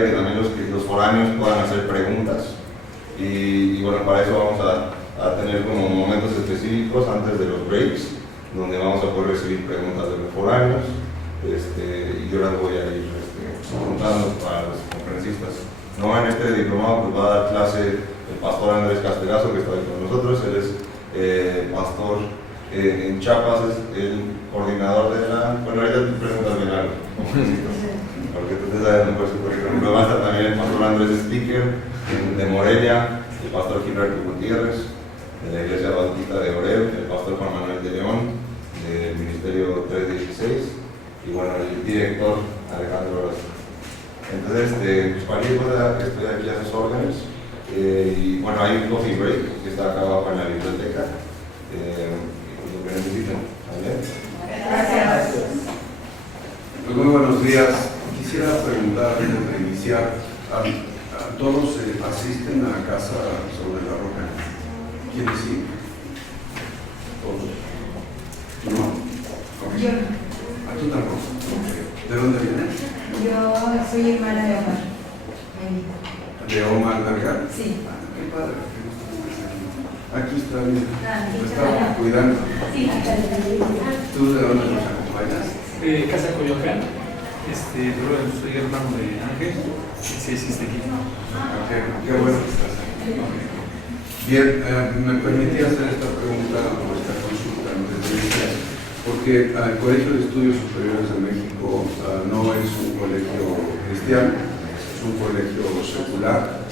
de que también los foráneos puedan hacer preguntas. Y bueno, para eso vamos a tener como momentos específicos antes de los breaks, donde vamos a poder recibir preguntas de los foráneos, y yo las voy a ir contando para los conferencistas. No, en este diplomado pues va a dar clase el pastor Andrés Castellazo, que está aquí con nosotros. Él es pastor en Chiapas, es el coordinador de la... Bueno, ahorita te preguntas bien algo, porque tú te sabes mejor su currículum. Luego va a estar también el pastor Andrés Speaker de Morelia, el pastor Gilberto Gutiérrez de la Iglesia Bautista de Oreb, el pastor Juan Manuel de León del Ministerio 316 y bueno, el director Alejandro Rosa. Entonces, pues cualquier cosa estoy aquí a sus órdenes. Y bueno, hay un coffee break que está acá abajo en la biblioteca. Lo que necesiten. ¿Vale? Gracias. Pues muy buenos días. Quisiera preguntar antes de iniciar, ¿todos asisten a Casa sobre la Roca? ¿Quiénes sí? ¿Todos? ¿No? Okay. Yo. ¿Tú tampoco? Okay. ¿De dónde vienes? Yo soy hermana de Omar. ¿De Omar Vergara? Sí. Qué padre. Aquí está bien. Me estaba cuidando. Sí. ¿Tú de dónde nos acompañas? Casa Coyoacán. Soy hermano de Ángel. Sí, existe aquí. Qué bueno que estás aquí. Bien, me permití hacer esta pregunta o esta consulta antes de iniciar, porque el Colegio de Estudios Superiores de México no es un colegio cristiano, es un colegio secular,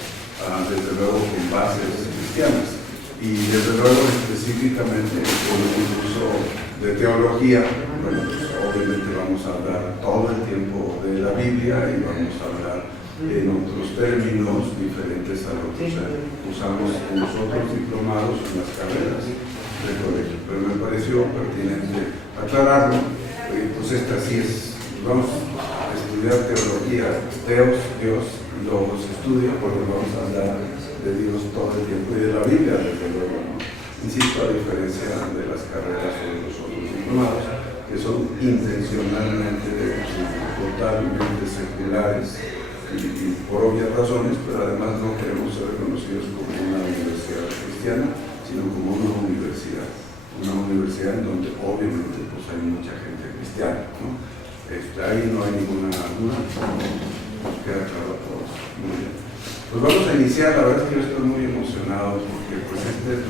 desde luego con bases cristianas, y desde luego específicamente con un curso de teología. Bueno, pues obviamente vamos a hablar todo el tiempo de la Biblia y vamos a hablar en otros términos diferentes a los que usamos en los otros diplomados en las carreras del colegio, pero me pareció pertinente aclararlo. Pues esta sí es, vamos a estudiar teología, Dios, los estudio porque vamos a hablar de Dios todo el tiempo y de la Biblia, desde luego, ¿no? Insisto, a diferencia de las carreras o de los otros diplomados, que son intencionalmente totalmente seculares y por obvias razones, pero además no queremos ser reconocidos como una universidad cristiana, sino como una universidad en donde obviamente pues hay mucha gente cristiana, ¿no? Ahí no hay ninguna duda, nos queda claro a todos. Muy bien. Pues vamos a iniciar. La verdad es que yo estoy muy emocionado porque pues esta es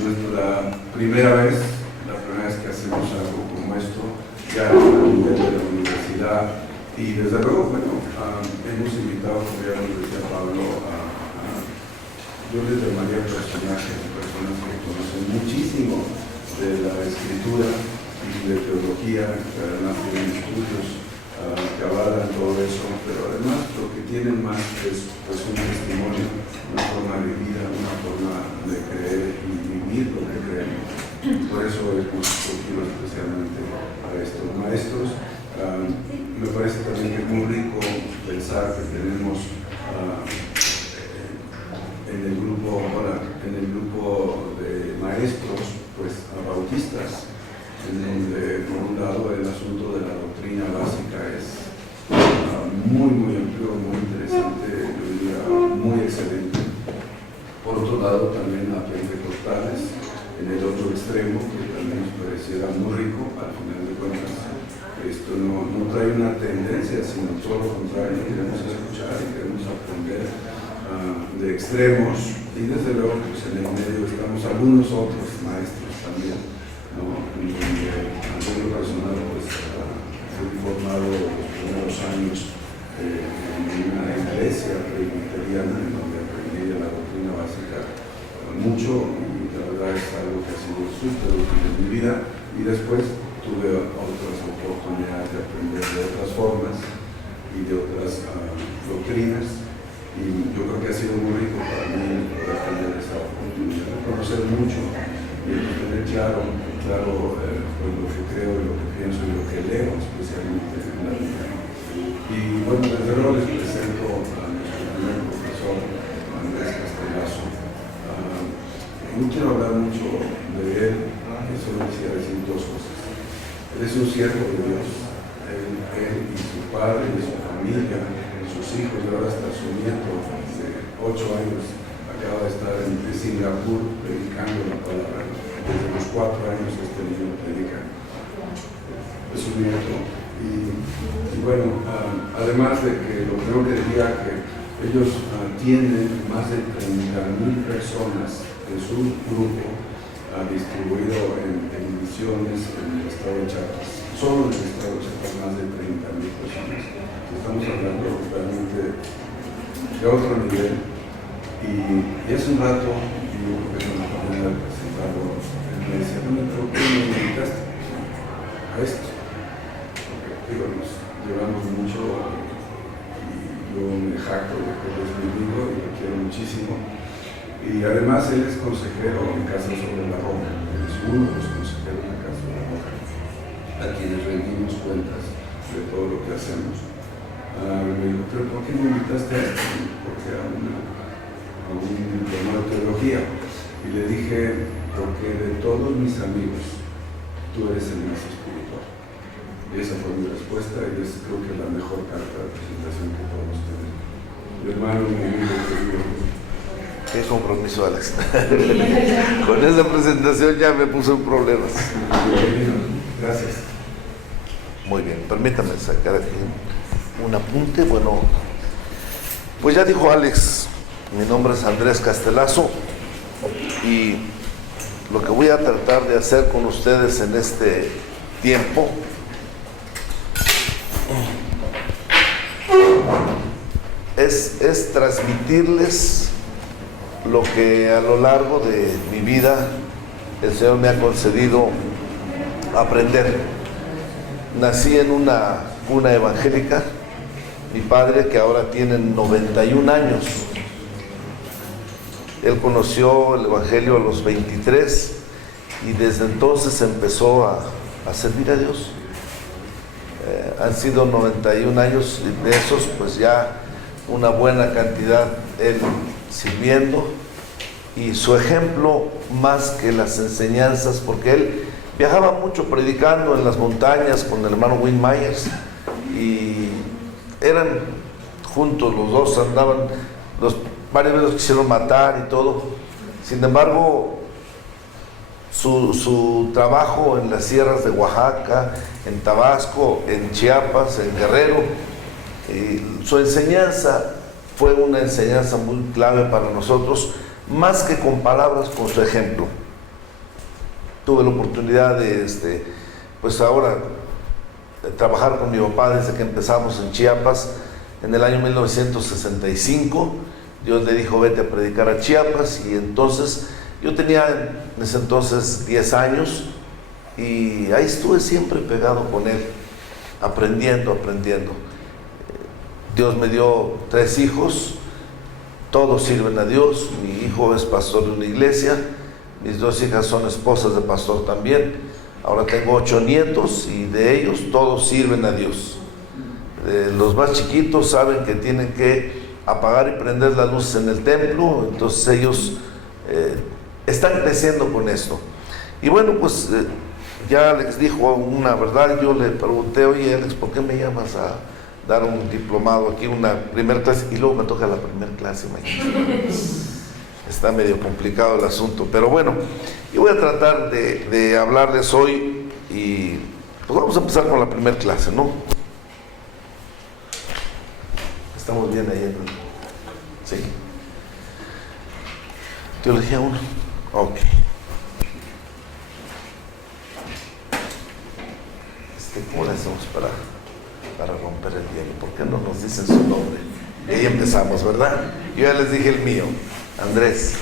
nuestra primera vez, la primera vez que hacemos algo como esto, ya a nivel de la universidad. Y desde luego, bueno, hemos invitado, como ya nos decía Pablo, yo les llamaría personajes, personas que conocen muchísimo de la escritura y de teología, que además tienen estudios que avalan todo eso, pero además lo que tienen más es pues, un testimonio, una forma de vida, una forma de creer y vivir lo que creemos. Por eso hemos escogido especialmente a estos maestros. Me parece también que es muy rico pensar que tenemos en el grupo de maestros pues bautistas, en donde por un lado el asunto de la doctrina básica es muy amplio, muy interesante, yo diría muy excelente. Por otro lado también a pentecostales en el otro extremo, que también nos pareciera muy rico. Al final de cuentas esto no trae una tendencia, sino todo lo contrario, queremos escuchar y queremos aprender de extremos, y desde luego pues en el medio estamos algunos otros maestros también, ¿no? En lo personal pues fui formado los primeros años en una iglesia presbiteriana en donde aprendí de la doctrina básica mucho, y la verdad es algo que ha sido súper útil en mi vida, y después tuve otras oportunidades de aprender de otras formas y de otras doctrinas, y yo creo que ha sido muy rico para mí poder tener esa oportunidad de conocer mucho y de tener claro pues lo que creo y lo que pienso y lo que leo, especialmente en la Biblia. Y bueno, desde luego les presento a nuestro primer profesor, Andrés Castellazo. No quiero hablar mucho de él, solo quisiera decir dos cosas. Él es un siervo de Dios, él y su padre y su familia, sus hijos y ahora hasta su nieto de 8 años acaba de estar en Singapur predicando la palabra. Desde los 4 años este niño predica. Es un nieto. Y bueno, además de que lo primero que diría que ellos tienen más de 30,000 personas de su grupo distribuido en misiones en el estado de Chiapas. Solo en el estado de Chiapas más de 30,000 personas. Estamos hablando realmente de otro nivel. Y hace un rato, y yo creo que es una manera de presentarlo, él me decía, no, pero ¿qué me invitaste a esto? Porque digo, nos llevamos mucho y yo me jacto de que él es mi amigo y lo quiero muchísimo. Y además él es consejero en Casa sobre la Roca, él es uno de los consejeros de Casa sobre la Roca, a quienes rendimos cuentas de todo lo que hacemos. Me dijo, pero ¿por qué me invitaste a esto? Porque a un diplomado de teología. Y le dije, porque de todos mis amigos, tú eres el más espiritual. Y esa fue mi respuesta y es creo que la mejor carta de presentación que podemos tener. Mi hermano, mi amigo, querido. Qué compromiso, Alex. Con esa presentación ya me puse en problemas. Gracias. Muy bien, permítame sacar aquí un apunte. Bueno, pues ya dijo Alex, mi nombre es Andrés Castelazo y lo que voy a tratar de hacer con ustedes en este tiempo es transmitirles lo que a lo largo de mi vida el Señor me ha concedido aprender. Nací en una cuna evangélica. Mi padre, que ahora tiene 91 años, él conoció el Evangelio a los 23 y desde entonces empezó a servir a Dios. Han sido 91 años y de esos pues ya una buena cantidad él sirviendo, y su ejemplo más que las enseñanzas, porque él viajaba mucho predicando en las montañas con el hermano Win Myers y eran juntos los dos, andaban, varias veces los quisieron matar y todo. Sin embargo, su trabajo en las sierras de Oaxaca, en Tabasco, en Chiapas, en Guerrero, su enseñanza fue una enseñanza muy clave para nosotros, más que con palabras, con su ejemplo. Tuve la oportunidad de, pues ahora, de trabajar con mi papá desde que empezamos en Chiapas en el año 1965. Dios le dijo, vete a predicar a Chiapas, y entonces yo tenía en ese entonces 10 años y ahí estuve siempre pegado con él, aprendiendo. Dios me dio 3 hijos, todos sirven a Dios. Mi hijo es pastor de una iglesia, mis 2 hijas son esposas de pastor también. Ahora tengo 8 nietos y de ellos todos sirven a Dios. Los más chiquitos saben que tienen que apagar y prender las luces en el templo, entonces ellos están creciendo con esto. Y bueno, pues ya Alex dijo una verdad. Yo le pregunté, oye Alex, ¿por qué me llamas a dar un diplomado aquí, una primera clase? Y luego me toca la primera clase, está medio complicado el asunto, pero bueno, yo voy a tratar de hablarles hoy y pues vamos a empezar con la primera clase, ¿no? ¿Estamos bien ahí? Sí. Teología 1. Ok. ¿Cómo le hacemos para romper el hielo? ¿Por qué no nos dicen su nombre? Y ahí empezamos, ¿verdad? Yo ya les dije el mío, Andrés.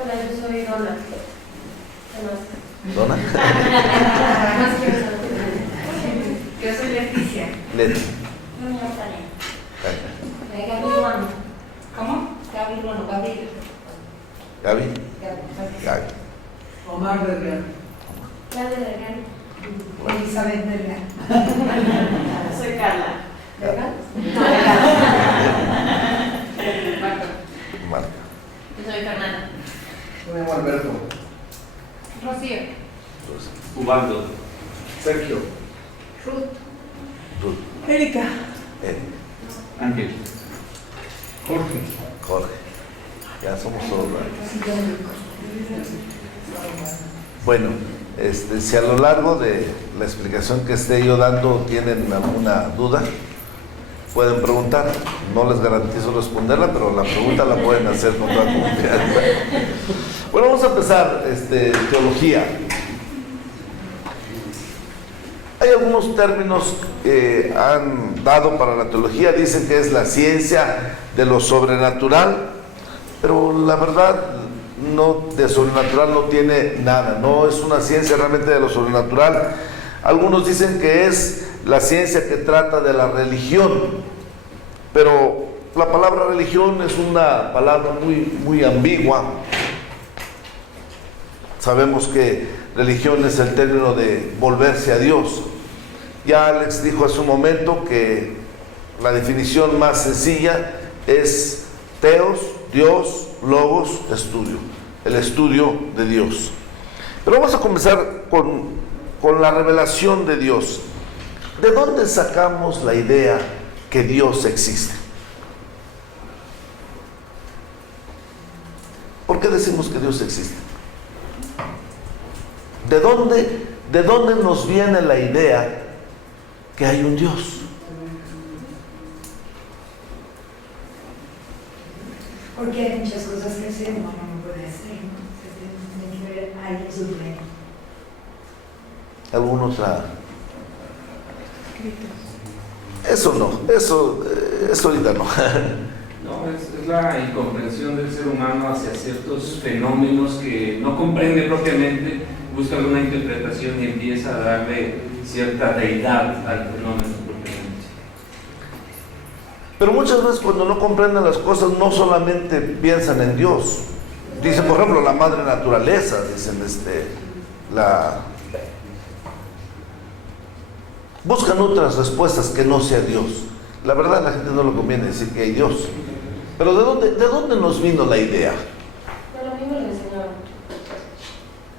Hola, yo soy Donna. ¿Donna? Más quiero saber. Yo soy Leticia. Leti. No me llamo Tania. Gaby Ruano. ¿Cómo? Gaby Ruano, Gaby. Gaby. Gaby. Omar Vergara. Claudia Vergara. Elizabeth Vergara. Soy Carla. ¿Vergara? Marta. Yo soy Fernanda. Yo me llamo Alberto. Rocío. Ubaldo. Sergio. Ruth. Ruth. Erika. Ángel. Jorge. Jorge. Ya somos todos. Bueno, si a lo largo de la explicación que esté yo dando tienen alguna duda, pueden preguntar. No les garantizo responderla, pero la pregunta la pueden hacer con toda confianza. Bueno, vamos a empezar teología. Hay algunos términos que han dado para la teología, dicen que es la ciencia de lo sobrenatural, pero la verdad no, de sobrenatural no tiene nada, no es una ciencia realmente de lo sobrenatural. Algunos dicen que es la ciencia que trata de la religión, pero la palabra religión es una palabra muy ambigua. Sabemos que religión es el término de volverse a Dios. Ya Alex dijo hace un momento que la definición más sencilla es Theos, Dios, Logos, estudio, el estudio de Dios. Pero vamos a comenzar con la revelación de Dios. ¿De dónde sacamos la idea que Dios existe? ¿Por qué decimos que Dios existe? ¿De dónde nos viene la idea que hay un Dios? Porque hay muchas cosas que el ser humano no puede hacer, ¿no? Se tiene que ver a alguien supremo. Algunos eso no, eso ahorita no. No, es la incomprensión del ser humano hacia ciertos fenómenos que no comprende propiamente, busca alguna interpretación y empieza a darle cierta deidad al fenómeno propiamente. Pero muchas veces cuando no comprenden las cosas no solamente piensan en Dios. Dicen, por ejemplo, la madre naturaleza, dicen buscan otras respuestas que no sea Dios. La verdad, a la gente no le conviene decir que hay Dios. Pero ¿de dónde nos vino la idea? Pero a mí me lo enseñaron.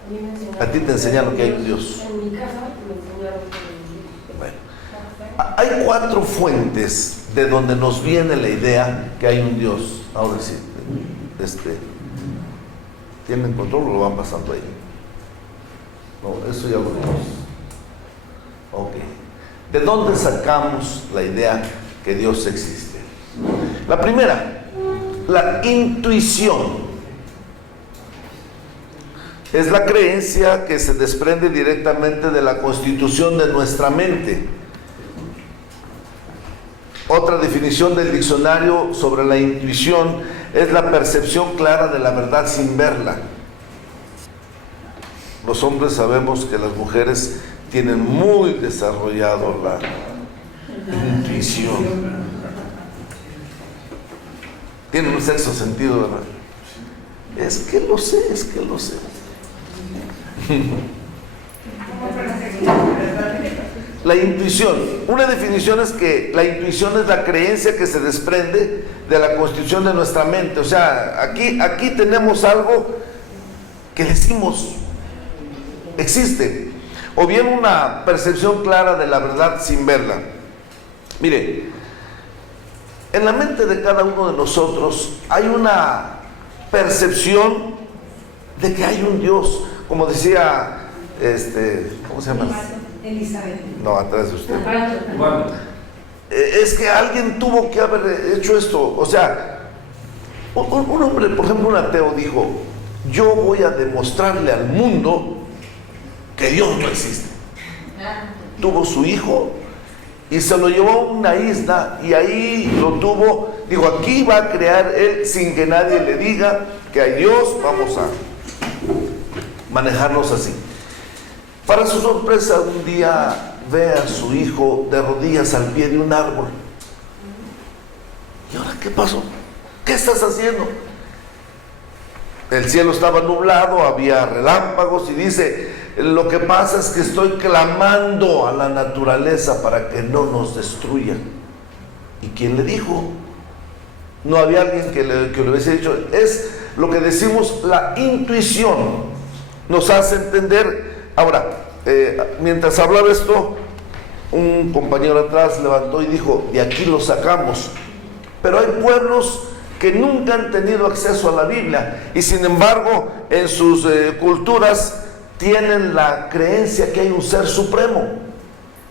A mí me enseñaron. A ti te enseñaron que hay un Dios. En mi casa me enseñaron que Bueno, hay 4 fuentes de donde nos viene la idea que hay un Dios. Ahora sí, ¿tienen control o lo van pasando ahí? No, eso ya lo vimos. Ok. ¿De dónde sacamos la idea que Dios existe? La primera, la intuición. Es la creencia que se desprende directamente de la constitución de nuestra mente. Otra definición del diccionario sobre la intuición es la percepción clara de la verdad sin verla. Los hombres sabemos que las mujeres tienen muy desarrollado la intuición. Tienen un sexto sentido, ¿verdad? Es que lo sé. La intuición. Una definición es que la intuición es la creencia que se desprende de la constitución de nuestra mente. O sea, aquí tenemos algo que decimos existe. O bien una percepción clara de la verdad sin verla. Mire, en la mente de cada uno de nosotros hay una percepción de que hay un Dios. Como decía, ¿cómo se llama? Elizabeth. No, atrás de usted. Bueno, Es que alguien tuvo que haber hecho esto. O sea, un hombre, por ejemplo, un ateo dijo: yo voy a demostrarle al mundo que Dios no existe. Tuvo su hijo y se lo llevó a una isla y ahí lo tuvo. Dijo: aquí va a crear él sin que nadie le diga que hay Dios, vamos a manejarnos así. Para su sorpresa, un día ve a su hijo de rodillas al pie de un árbol. ¿Y ahora qué pasó? ¿Qué estás haciendo? El cielo estaba nublado, había relámpagos y dice: lo que pasa es que estoy clamando a la naturaleza para que no nos destruya. ¿Y quién le dijo? No había alguien que le hubiese dicho. Es lo que decimos, la intuición nos hace entender. Ahora, mientras hablaba esto, un compañero atrás levantó y dijo: de aquí lo sacamos. Pero hay pueblos que nunca han tenido acceso a la Biblia y sin embargo en sus culturas tienen la creencia que hay un ser supremo.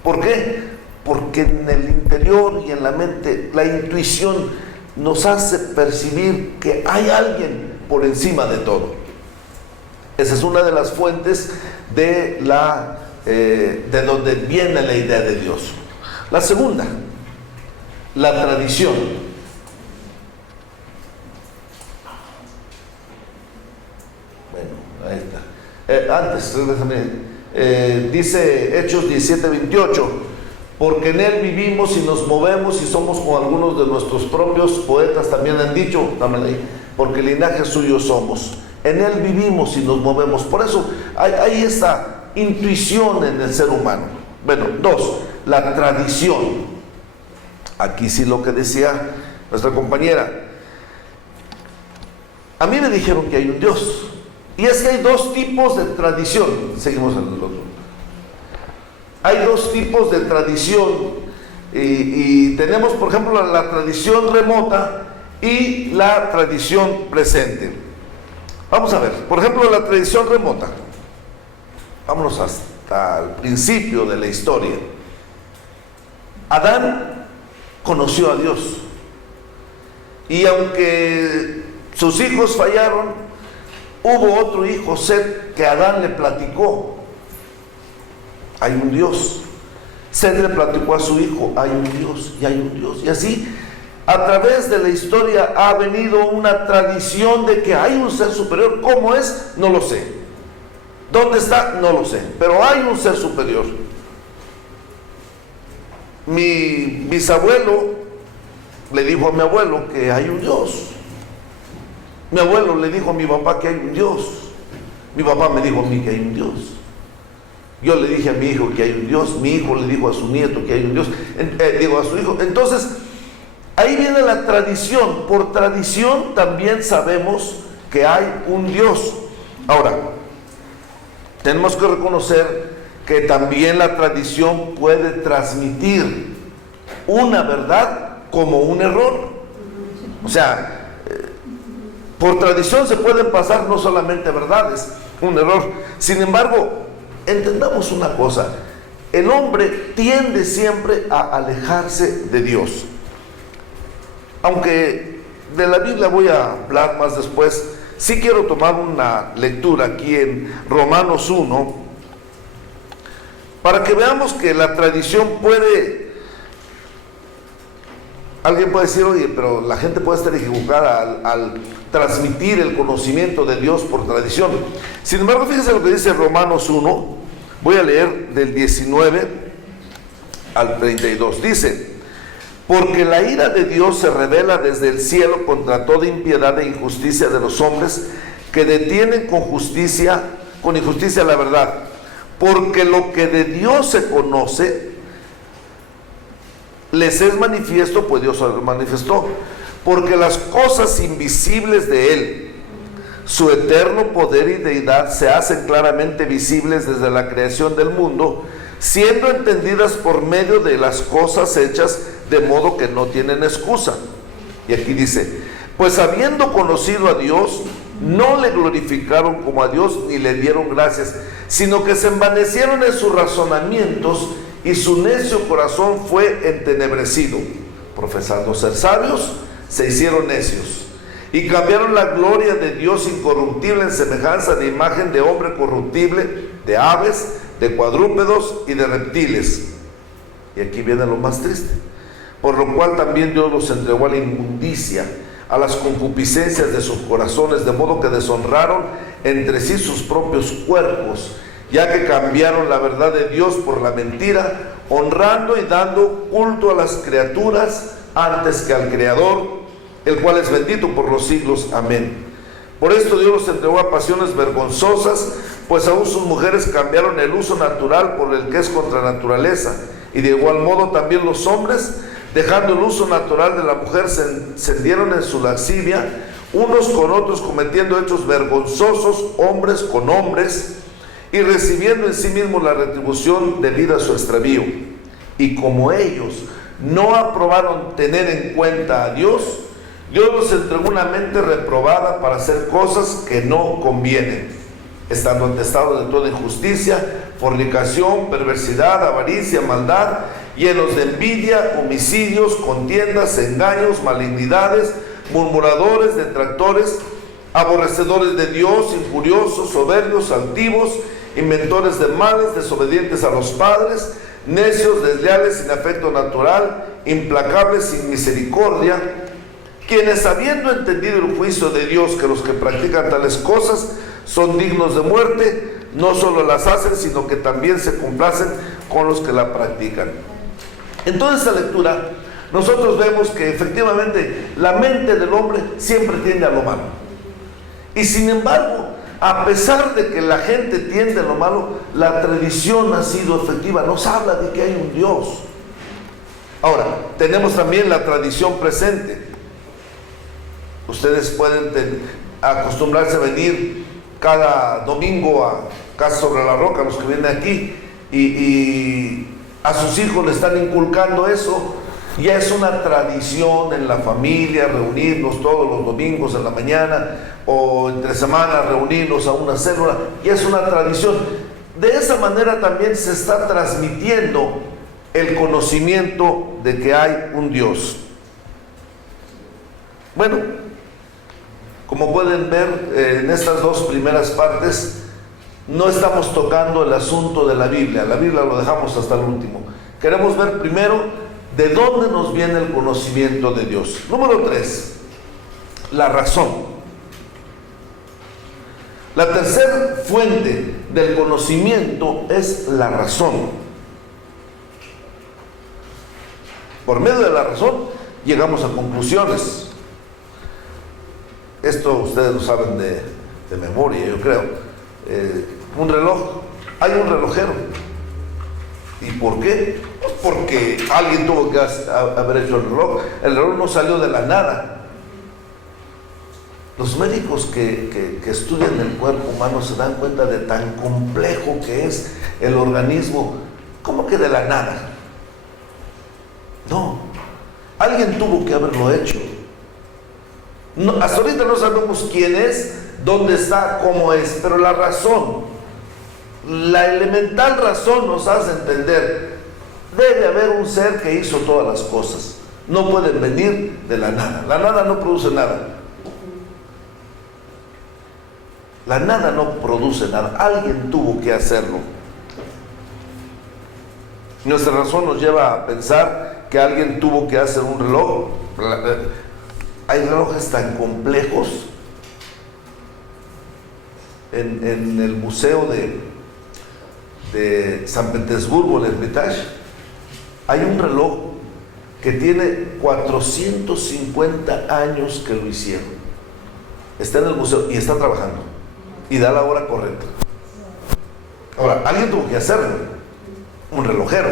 ¿Por qué? Porque en el interior y en la mente la intuición nos hace percibir que hay alguien por encima de todo. Esa es una de las fuentes de donde viene la idea de Dios. La segunda, la tradición. Bueno, ahí está. Antes, dice Hechos 17:28, porque en Él vivimos y nos movemos y somos como algunos de nuestros propios poetas también han dicho, dámela ahí, porque linaje suyo somos. En Él vivimos y nos movemos. Por eso hay esa intuición en el ser humano. Bueno, dos, la tradición. Aquí sí lo que decía nuestra compañera. A mí me dijeron que hay un Dios. Y es que hay dos tipos de tradición. Seguimos en el otro. Hay dos tipos de tradición. Y tenemos, por ejemplo, la tradición remota y la tradición presente. Vamos a ver, por ejemplo, la tradición remota. Vámonos hasta el principio de la historia. Adán conoció a Dios. Y aunque sus hijos fallaron, hubo otro hijo, Set, que Adán le platicó. Hay un Dios. Set le platicó a su hijo, hay un Dios, y hay un Dios. Y así, a través de la historia ha venido una tradición de que hay un ser superior. ¿Cómo es? No lo sé. ¿Dónde está? No lo sé. Pero hay un ser superior. Mi bisabuelo le dijo a mi abuelo que hay un Dios. Mi abuelo le dijo a mi papá que hay un Dios. Mi papá me dijo a mí que hay un Dios. Yo le dije a mi hijo que hay un Dios. Mi hijo le dijo a su nieto que hay un Dios. Digo a su hijo. Entonces, ahí viene la tradición. Por tradición también sabemos que hay un Dios. Ahora, tenemos que reconocer que también la tradición puede transmitir una verdad como un error. O sea, por tradición se pueden pasar no solamente verdades, un error. Sin embargo, entendamos una cosa: el hombre tiende siempre a alejarse de Dios. Aunque de la Biblia voy a hablar más después, sí quiero tomar una lectura aquí en Romanos 1 para que veamos que la tradición puede... Alguien puede decir, oye, pero la gente puede estar equivocada al transmitir el conocimiento de Dios por tradición. Sin embargo, fíjense lo que dice Romanos 1. Voy a leer del 19 al 32. Dice: porque la ira de Dios se revela desde el cielo contra toda impiedad e injusticia de los hombres que detienen con injusticia la verdad. Porque lo que de Dios se conoce les es manifiesto, pues Dios lo manifestó. Porque las cosas invisibles de Él, su eterno poder y deidad, se hacen claramente visibles desde la creación del mundo, siendo entendidas por medio de las cosas hechas, de modo que no tienen excusa. Y aquí dice: pues habiendo conocido a Dios, no le glorificaron como a Dios ni le dieron gracias, sino que se envanecieron en sus razonamientos y su necio corazón fue entenebrecido. Profesando ser sabios, se hicieron necios y cambiaron la gloria de Dios incorruptible en semejanza de imagen de hombre corruptible, de aves, de cuadrúpedos y de reptiles. Y aquí viene lo más triste: por lo cual también Dios los entregó a la inmundicia, a las concupiscencias de sus corazones, de modo que deshonraron entre sí sus propios cuerpos, ya que cambiaron la verdad de Dios por la mentira, honrando y dando culto a las criaturas antes que al Creador, el cual es bendito por los siglos. Amén. Por esto Dios los entregó a pasiones vergonzosas, pues aún sus mujeres cambiaron el uso natural por el que es contra naturaleza, y de igual modo también los hombres, dejando el uso natural de la mujer, se encendieron en su lascivia, unos con otros, cometiendo hechos vergonzosos, hombres con hombres, y recibiendo en sí mismos la retribución debida a su extravío. Y como ellos no aprobaron tener en cuenta a Dios, Dios los entregó una mente reprobada para hacer cosas que no convienen, estando atestados de toda injusticia, fornicación, perversidad, avaricia, maldad, llenos de envidia, homicidios, contiendas, engaños, malignidades, murmuradores, detractores, aborrecedores de Dios, injuriosos, soberbios, altivos, inventores de males, desobedientes a los padres, necios, desleales, sin afecto natural, implacables, sin misericordia, quienes, habiendo entendido el juicio de Dios, que los que practican tales cosas son dignos de muerte, no solo las hacen, sino que también se complacen con los que la practican. En toda esta lectura nosotros vemos que efectivamente la mente del hombre siempre tiende a lo malo, y sin embargo, a pesar de que la gente tiende a lo malo, la tradición ha sido efectiva, nos habla de que hay un Dios. Ahora, tenemos también la tradición presente. Ustedes pueden acostumbrarse a venir cada domingo a Casa sobre la Roca, los que vienen aquí, y a sus hijos le están inculcando eso. Ya es una tradición en la familia reunirnos todos los domingos en la mañana o entre semana reunirnos a una célula. Ya es una tradición. De esa manera también se está transmitiendo el conocimiento de que hay un Dios. Bueno, como pueden ver en estas dos primeras partes, no estamos tocando el asunto de la Biblia. La Biblia lo dejamos hasta el último. Queremos ver primero de dónde nos viene el conocimiento de Dios. Número 3, la razón. La tercera fuente del conocimiento es la razón. Por medio de la razón llegamos a conclusiones. Esto ustedes lo saben de memoria, yo creo. Un reloj, hay un relojero. ¿Y por qué? Pues porque alguien tuvo que haber hecho el reloj. El reloj no salió de la nada. Los médicos que estudian el cuerpo humano se dan cuenta de tan complejo que es el organismo. ¿Cómo que de la nada? No, alguien tuvo que haberlo hecho. No, hasta ahorita no sabemos quién es, dónde está, cómo es, pero la razón, la elemental razón nos hace entender, debe haber un ser que hizo todas las cosas. No pueden venir de la nada. La nada no produce nada. La nada no produce nada. Alguien tuvo que hacerlo. Nuestra razón nos lleva a pensar que alguien tuvo que hacer un reloj. Hay relojes tan complejos. En el museo de San Petersburgo, el Hermitage, hay un reloj que tiene 450 años que lo hicieron. Está en el museo y está trabajando y da la hora correcta. Ahora, alguien tuvo que hacerlo, un relojero.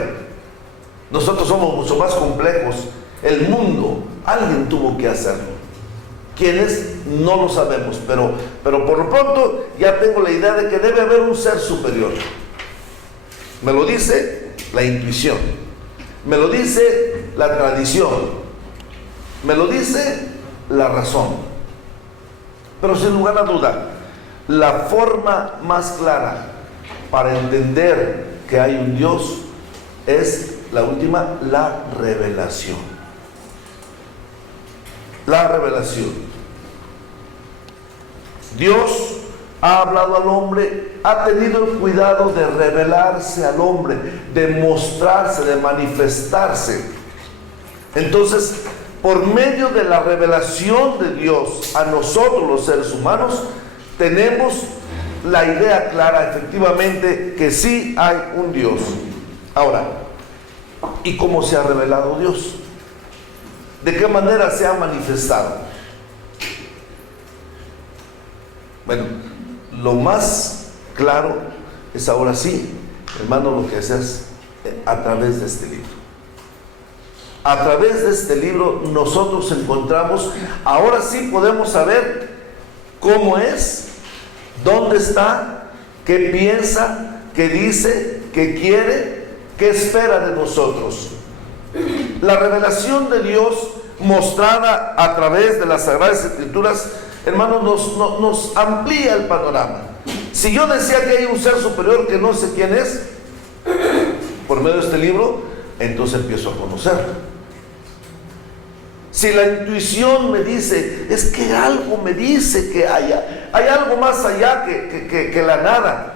Nosotros somos mucho más complejos. El mundo, alguien tuvo que hacerlo. ¿Quién es? No lo sabemos, pero por lo pronto ya tengo la idea de que debe haber un ser superior. Me lo dice la intuición, me lo dice la tradición, me lo dice la razón. Pero sin lugar a duda, la forma más clara para entender que hay un Dios es la última, la revelación. La revelación. Dios ha hablado al hombre, ha tenido el cuidado de revelarse al hombre, de mostrarse, de manifestarse. Entonces, por medio de la revelación de Dios a nosotros los seres humanos, tenemos la idea clara efectivamente que sí hay un Dios. Ahora, ¿y cómo se ha revelado Dios? ¿De qué manera se ha manifestado? Bueno, lo más claro es ahora sí, hermano, lo que haces a través de este libro. A través de este libro nosotros encontramos, ahora sí podemos saber cómo es, dónde está, qué piensa, qué dice, qué quiere, qué espera de nosotros. La revelación de Dios mostrada a través de las Sagradas Escrituras, hermanos, nos amplía el panorama. Si yo decía que hay un ser superior que no sé quién es, por medio de este libro, entonces empiezo a conocerlo. Si la intuición me dice, es que algo me dice que hay algo más allá que la nada.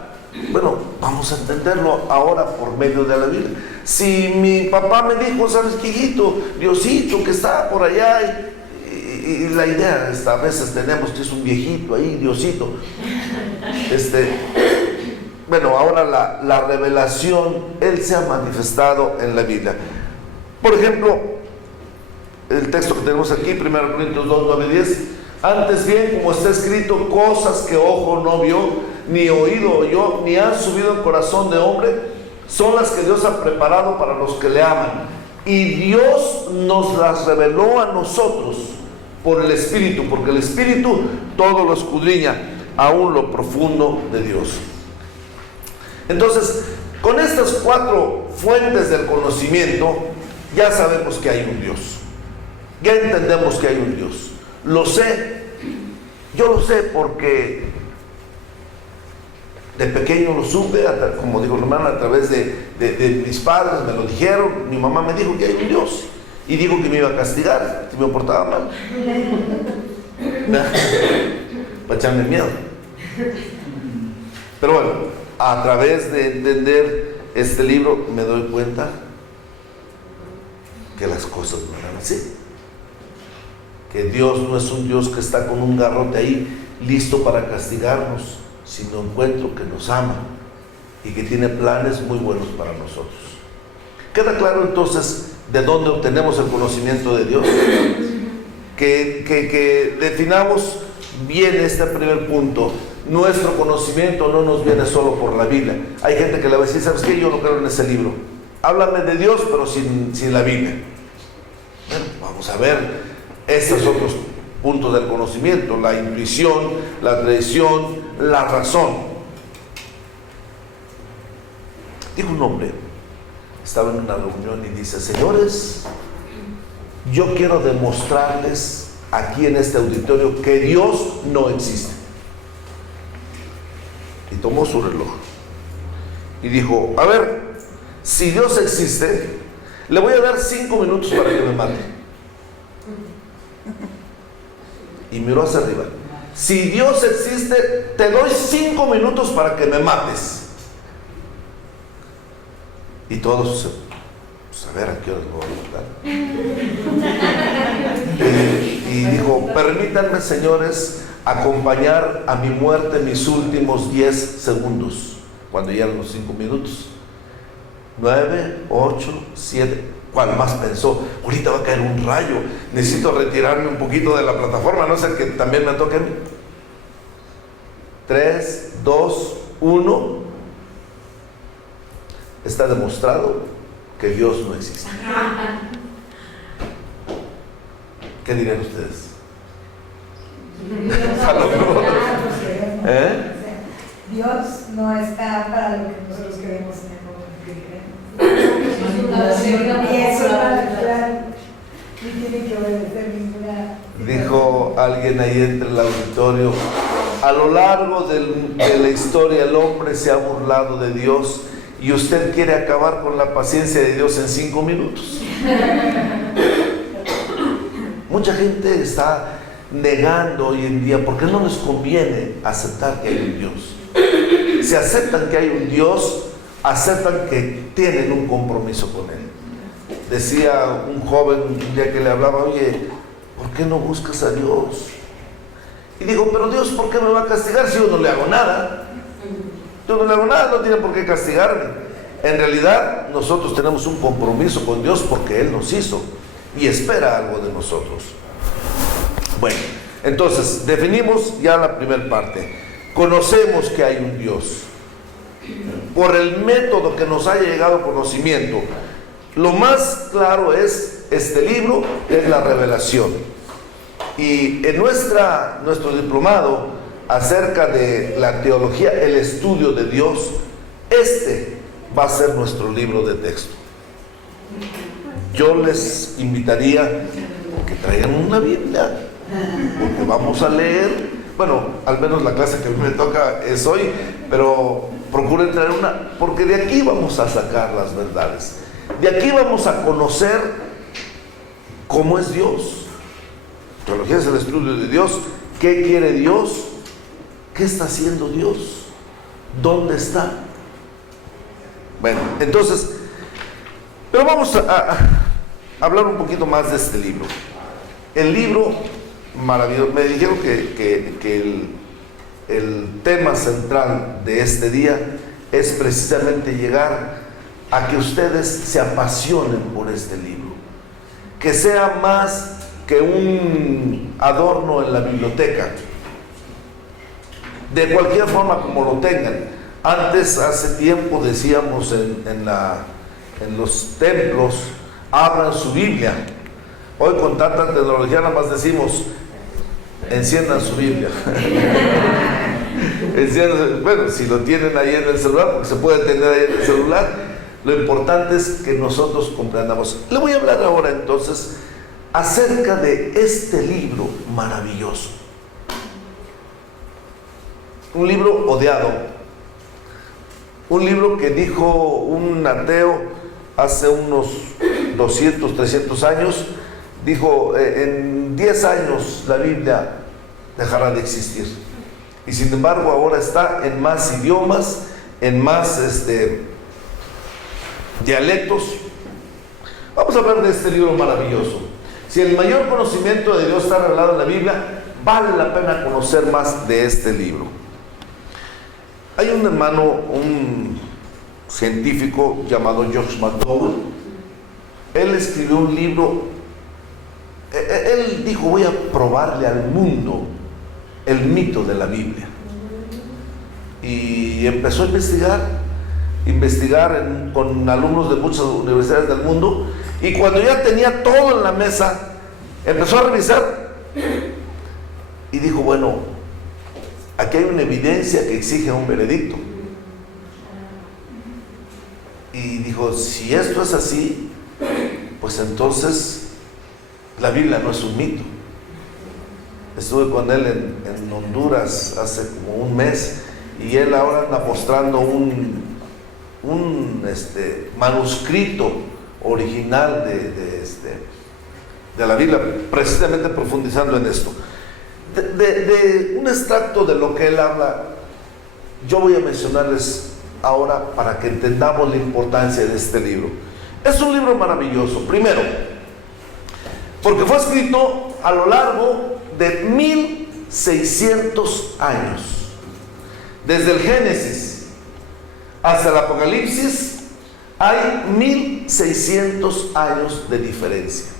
Bueno, vamos a entenderlo ahora por medio de la Biblia. Si mi papá me dijo, sabes qué, hijito, Diosito que está por allá, y la idea a veces tenemos que es un viejito ahí, Diosito. Bueno, ahora la revelación, Él se ha manifestado en la Biblia. Por ejemplo, el texto que tenemos aquí, 1 Corintios 2, 9, 10. Antes bien, como está escrito, cosas que ojo no vio, ni oído oyó, ni han subido en corazón de hombre, son las que Dios ha preparado para los que le aman. Y Dios nos las reveló a nosotros por el Espíritu, porque el Espíritu todo lo escudriña, aún lo profundo de Dios. Entonces, con estas 4 fuentes del conocimiento, ya sabemos que hay un Dios. Ya entendemos que hay un Dios. Lo sé. Yo lo sé porque de pequeño lo supe, como dijo la hermana, a través de mis padres, me lo dijeron. Mi mamá me dijo que hay un Dios y dijo que me iba a castigar si me portaba mal. Para echarme miedo. Pero bueno, a través de entender este libro me doy cuenta que las cosas no eran así. Que Dios no es un Dios que está con un garrote ahí listo para castigarnos, sino encuentro que nos ama y que tiene planes muy buenos para nosotros. ¿Queda claro entonces de dónde obtenemos el conocimiento de Dios? Que definamos bien este primer punto. Nuestro conocimiento no nos viene solo por la Biblia. Hay gente que le va a decir, ¿sabes qué? Yo no creo en ese libro. Háblame de Dios, pero sin la Biblia. Bueno, vamos a ver estos otros puntos del conocimiento: la intuición, la tradición, la razón. Dijo un hombre, estaba en una reunión y dice: señores, yo quiero demostrarles aquí en este auditorio que Dios no existe. Y tomó su reloj y dijo: a ver, si Dios existe, le voy a dar 5 minutos para que me mate. Y miró hacia arriba: si Dios existe, te doy 5 minutos para que me mates. Y todos, pues a ver a qué hora lo voy a matar. Y dijo: permítanme, señores, acompañar a mi muerte mis últimos 10 segundos. Cuando llegan los 5 minutos, 9, 8, 7. ¿Cuál más pensó? Ahorita va a caer un rayo, necesito retirarme un poquito de la plataforma, no sé que también me toque a mí. 3, 2, 1. Está demostrado que Dios no existe. ¿Qué dirían ustedes? Dios no está para lo que nosotros queremos en el momento que queremos. Y eso no tiene que obedecer ninguna. Dijo alguien ahí entre el auditorio: a lo largo de la historia el hombre se ha burlado de Dios y usted quiere acabar con la paciencia de Dios en 5 minutos. Mucha gente está negando hoy en día porque no les conviene aceptar que hay un Dios. Si aceptan que hay un Dios, aceptan que tienen un compromiso con Él. Decía un joven un día que le hablaba: oye, ¿por qué no buscas a Dios? Y digo: pero Dios, ¿por qué me va a castigar si yo no le hago nada? Yo no le hago nada, no tiene por qué castigarme. En realidad, nosotros tenemos un compromiso con Dios porque Él nos hizo y espera algo de nosotros. Bueno, entonces, definimos ya la primera parte. Conocemos que hay un Dios. Por el método que nos haya llegado conocimiento, lo más claro es este libro, es la revelación. Y en nuestro diplomado acerca de la teología, el estudio de Dios, este va a ser nuestro libro de texto. yo les invitaría que traigan una Biblia, porque vamos a leer. Bueno, al menos la clase que a mí me toca es hoy, pero procuren traer una, porque de aquí vamos a sacar las verdades. De aquí vamos a conocer cómo es Dios. Teología es el estudio de Dios. ¿Qué quiere Dios? ¿Qué está haciendo Dios? ¿Dónde está? Bueno, entonces, pero vamos a hablar un poquito más de este libro. El libro maravilloso. Me dijeron que el tema central de este día es precisamente llegar a que ustedes se apasionen por este libro, que sea más que un adorno en la biblioteca, de cualquier forma como lo tengan. Antes, hace tiempo, decíamos en los templos, abran su Biblia. Hoy con tanta tecnología nada más decimos, enciendan su Biblia. Bueno, si lo tienen ahí en el celular, porque se puede tener ahí en el celular, lo importante es que nosotros comprendamos. Le voy a hablar ahora entonces acerca de este libro maravilloso. Un libro odiado, un libro que dijo un ateo hace unos 200, 300 años, dijo, en 10 años la Biblia dejará de existir. Y sin embargo ahora está en más idiomas, en más dialectos. Vamos a hablar de este libro maravilloso. Si el mayor conocimiento de Dios está revelado en la Biblia, vale la pena conocer más de este libro. Hay un hermano, un científico llamado George McDowell. Él escribió un libro. Él dijo, voy a probarle al mundo el mito de la Biblia. Y empezó a investigar con alumnos de muchas universidades del mundo. Y cuando ya tenía todo en la mesa, empezó a revisar y dijo, bueno, aquí hay una evidencia que exige un veredicto. Y dijo, si esto es así, pues entonces la Biblia no es un mito. Estuve con él en Honduras hace como un mes, y él ahora anda mostrando un manuscrito original de la Biblia, precisamente profundizando en esto. De un extracto de lo que él habla, yo voy a mencionarles ahora para que entendamos la importancia de este libro. Es un libro maravilloso, primero, porque fue escrito a lo largo de 1600 años. Desde el Génesis hasta el Apocalipsis hay 1600 años de diferencia.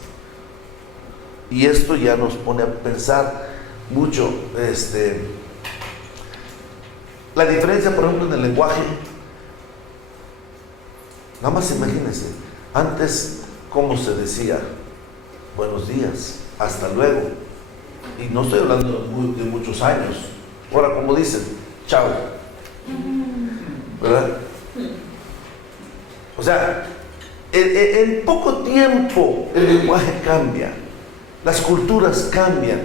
Y esto ya nos pone a pensar mucho. La diferencia, por ejemplo, en el lenguaje. Nada más imagínense, antes, ¿cómo se decía? Buenos días, hasta luego. Y no estoy hablando de muchos años. Ahora, como dicen, chao. ¿Verdad? O sea, en poco tiempo el lenguaje cambia, las culturas cambian.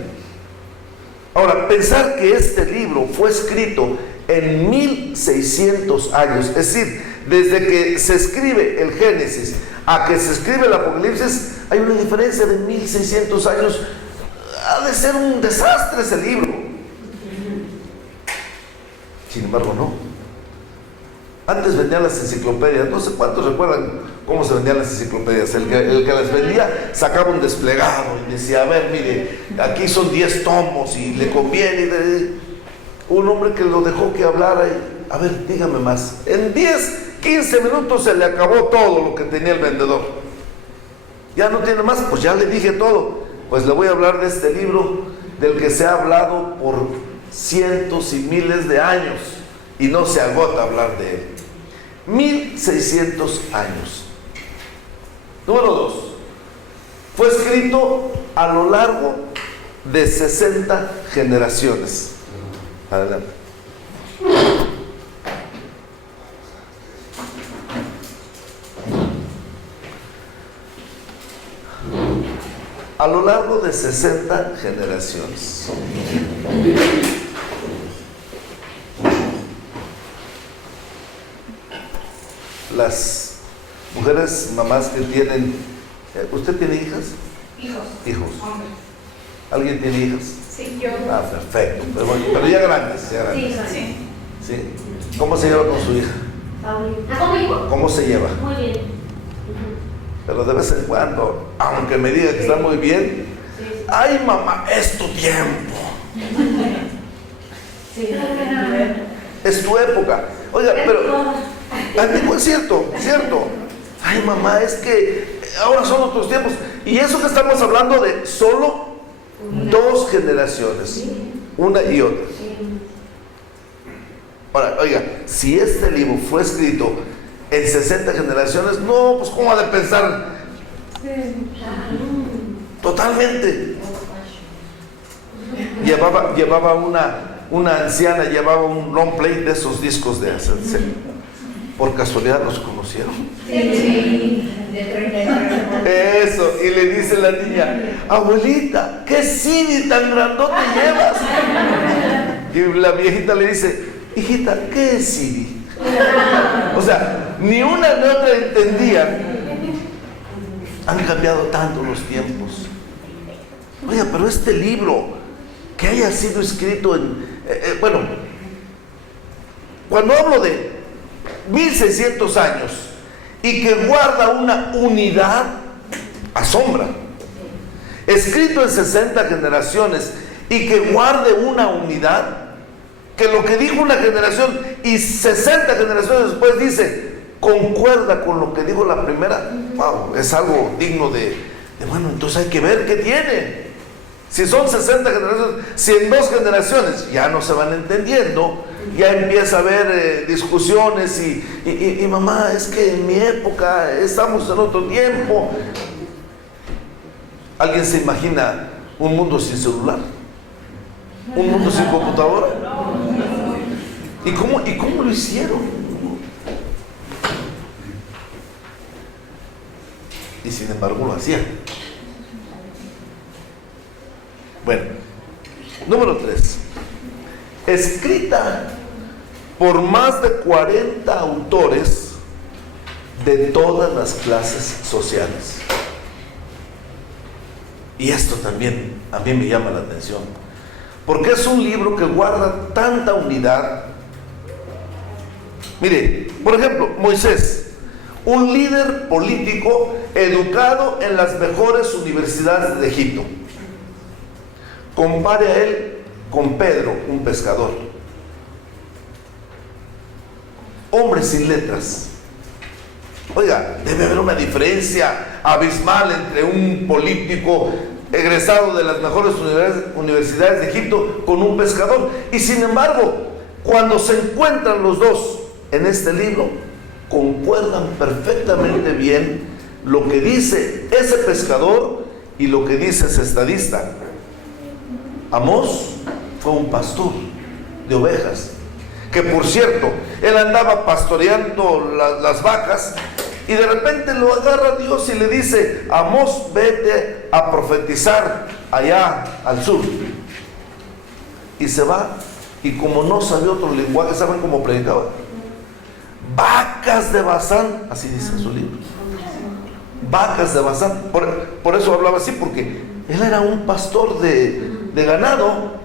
Ahora, pensar que este libro fue escrito en 1600 años, es decir, desde que se escribe el Génesis a que se escribe el Apocalipsis, hay una diferencia de 1600 años. Ha de ser un desastre ese libro. Sin embargo, no. Antes vendían las enciclopedias, no sé cuántos recuerdan cómo se vendían las enciclopedias. El que las vendía sacaba un desplegado y decía, a ver, mire, aquí son 10 tomos y le conviene. Un hombre que lo dejó que hablara y, a ver, dígame más. En 10, 15 minutos se le acabó todo lo que tenía el vendedor. Ya no tiene más, pues ya le dije todo. Pues le voy a hablar de este libro del que se ha hablado por cientos y miles de años y no se agota hablar de él. 1600 años. Número 2. Fue escrito a lo largo de 60 generaciones. Adelante. a lo largo de 60 generaciones. Las mujeres, mamás que tienen, ¿usted tiene hijas? Hijos. Hijos. Hombres. ¿Alguien tiene hijas? Sí, yo. Ah, perfecto. Pero ya grandes, ya grandes. Sí, sí. ¿Sí? ¿Cómo se lleva con su hija? ¿Cómo digo? ¿Cómo se lleva? Muy bien. Pero de vez en cuando, aunque me diga que está muy bien, ay mamá, es tu tiempo. Sí. Es tu época. Oiga, pero antiguo es cierto, cierto. Ay mamá, es que ahora son otros tiempos. Y eso que estamos hablando de solo 2 generaciones, una y otra. Ahora, oiga, si este libro fue escrito en 60 generaciones, no, pues ¿cómo ha de pensar? Totalmente. Llevaba una anciana, llevaba un long play de esos discos de hacerse. Por casualidad los conocieron. Sí. De 33. Eso, y le dice la niña, abuelita, ¿qué CD tan grandote llevas? Y la viejita le dice, hijita, ¿qué es CD? O sea, ni una ni otra entendían. Han cambiado tanto los tiempos. Oiga, pero este libro que haya sido escrito en... bueno, cuando hablo de 1600 años y que guarda una unidad, asombra. Escrito en 60 generaciones y que guarde una unidad, que lo que dijo una generación y 60 generaciones después dice, concuerda con lo que dijo la primera. Wow, es algo digno de bueno, entonces hay que ver qué tiene. Si son 60 generaciones, si en 2 generaciones ya no se van entendiendo, ya empieza a haber discusiones y mamá, es que en mi época estamos en otro tiempo. ¿Alguien se imagina un mundo sin celular? ¿Un mundo sin computadora? ¿Y cómo lo hicieron? Y sin embargo lo hacían. Bueno, número 3. Escrita por más de 40 autores de todas las clases sociales. Y esto también a mí me llama la atención, porque es un libro que guarda tanta unidad. Mire, por ejemplo, Moisés, un líder político educado en las mejores universidades de Egipto. Compare a él con Pedro, un pescador. Hombre sin letras. Oiga, debe haber una diferencia abismal entre un político egresado de las mejores universidades de Egipto con un pescador. Y sin embargo, cuando se encuentran los dos en este libro, concuerdan perfectamente bien lo que dice ese pescador y lo que dice ese estadista. Amós fue un pastor de ovejas, que por cierto, él andaba pastoreando las vacas y de repente lo agarra Dios y le dice, Amós, vete a profetizar allá al sur. Y se va, y como no sabía otro lenguaje, ¿saben cómo predicaba? Vacas de Basán, así dice en su libro. Vacas de Basán. Por eso hablaba así, porque él era un pastor de ganado.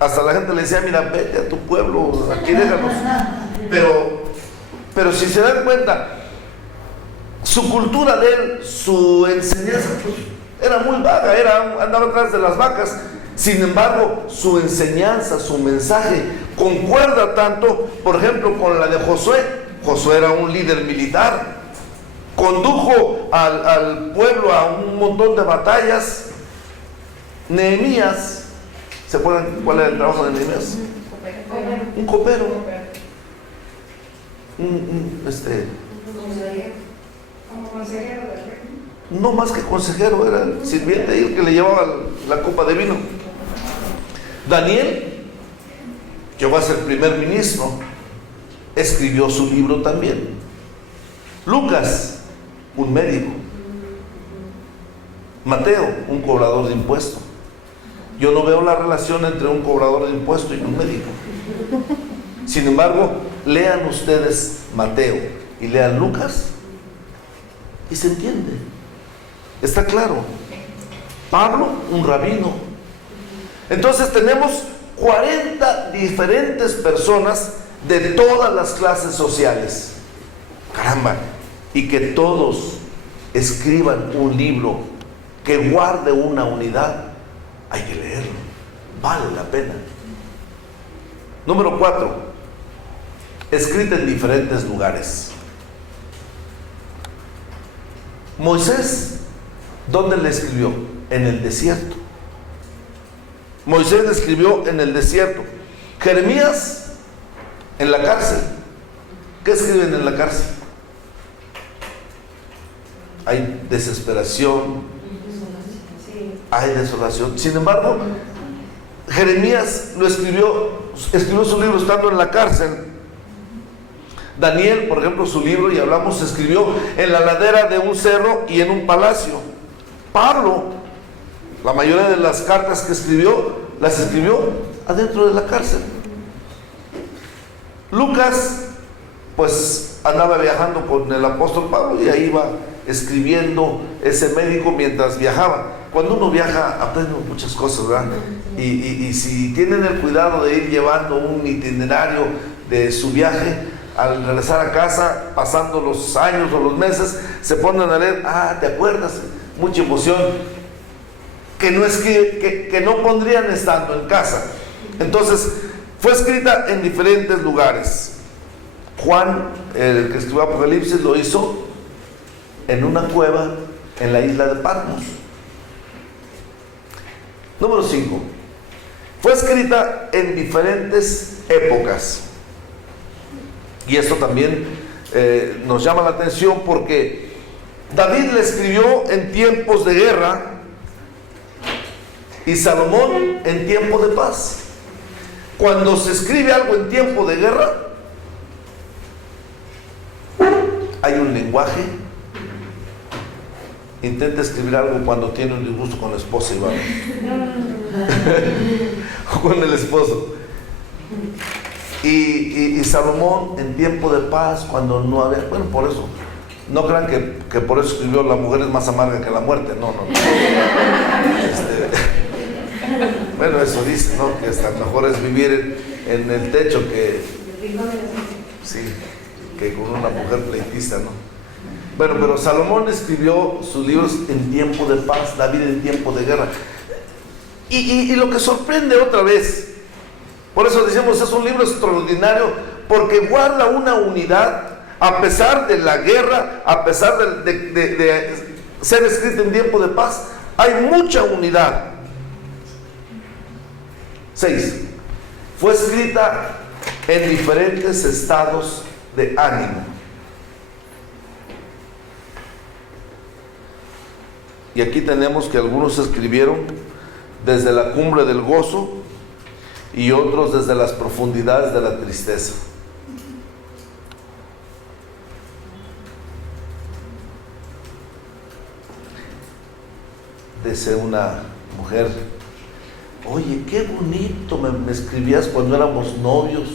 Hasta la gente le decía, mira, vete a tu pueblo, aquí déjanos. Pero si se dan cuenta, su cultura de él, su enseñanza, pues, era muy vaga, andaba atrás de las vacas. Sin embargo, su enseñanza, su mensaje concuerda tanto, por ejemplo, con la de Josué. Josué era un líder militar, condujo al pueblo a un montón de batallas. Nehemías, ¿se acuerdan cuál era el trabajo de Nehemías? Un copero. Como consejero del rey. No más que consejero, era el sirviente y el que le llevaba la copa de vino. Daniel, que va a ser primer ministro, escribió su libro también. Lucas, un médico. Mateo, un cobrador de impuestos. Yo no veo la relación entre un cobrador de impuestos y un médico. Sin embargo, lean ustedes Mateo y lean Lucas y se entiende. Está claro. Pablo, un rabino. Entonces tenemos 40 diferentes personas de todas las clases sociales. Caramba, y que todos escriban un libro que guarde una unidad. Hay que leerlo, vale la pena. Número 4, escrita en diferentes lugares. Moisés, ¿dónde le escribió? En el desierto. Moisés le escribió en el desierto. Jeremías, en la cárcel. ¿Qué escriben en la cárcel? Hay desesperación, hay desolación. Sin embargo, Jeremías escribió su libro estando en la cárcel. Daniel, por ejemplo, su libro, y hablamos, se escribió en la ladera de un cerro y en un palacio. Pablo, la mayoría de las cartas que escribió, las escribió adentro de la cárcel. Lucas, pues andaba viajando con el apóstol Pablo y ahí iba escribiendo ese médico mientras viajaba. Cuando uno viaja aprende muchas cosas, ¿verdad? Y si tienen el cuidado de ir llevando un itinerario de su viaje, al regresar a casa, pasando los años o los meses, se ponen a leer, ¿te acuerdas? Mucha emoción, que no es que no pondrían estando en casa. Entonces, fue escrita en diferentes lugares. Juan, el que escribió Apocalipsis, lo hizo en una cueva en la isla de Patmos. Número 5. Fue escrita en diferentes épocas. Y esto también nos llama la atención porque David le escribió en tiempos de guerra y Salomón en tiempo de paz. Cuando se escribe algo en tiempo de guerra, hay un lenguaje. Intenta escribir algo cuando tiene un disgusto con la esposa y o con el esposo. Y Salomón en tiempo de paz, cuando no había, bueno, por eso, no crean que por eso escribió la mujer es más amarga que la muerte, no. Bueno, eso dice, ¿no? Que hasta mejor es vivir en el techo que con una mujer pleitista, ¿no? Bueno, pero Salomón escribió sus libros en tiempo de paz, David en tiempo de guerra. Y lo que sorprende otra vez, por eso decimos, es un libro extraordinario, porque guarda una unidad, a pesar de la guerra, a pesar de ser escrito en tiempo de paz, hay mucha unidad. 6. Fue escrita en diferentes estados de ánimo. Y aquí tenemos que algunos escribieron desde la cumbre del gozo y otros desde las profundidades de la tristeza. Dice una mujer, oye, qué bonito me escribías cuando éramos novios.